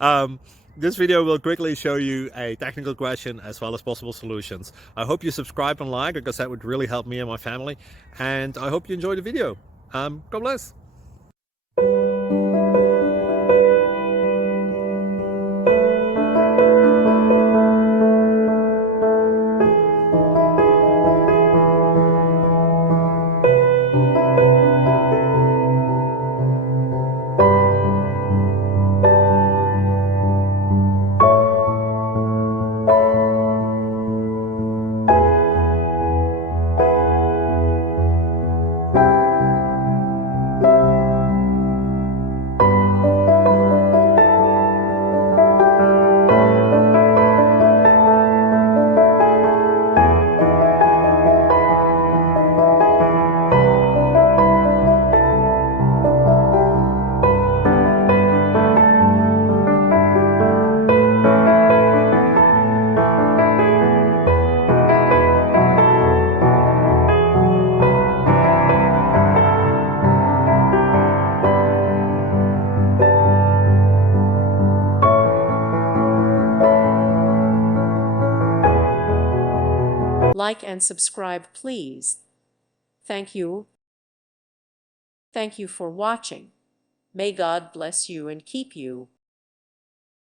um, this video will quickly show you a technical question as well as possible solutions. I hope you subscribe and like, because that would really help me and my family. And I hope you enjoy the video. God bless. Like and subscribe, please. Thank you. Thank you for watching. May God bless you and keep you.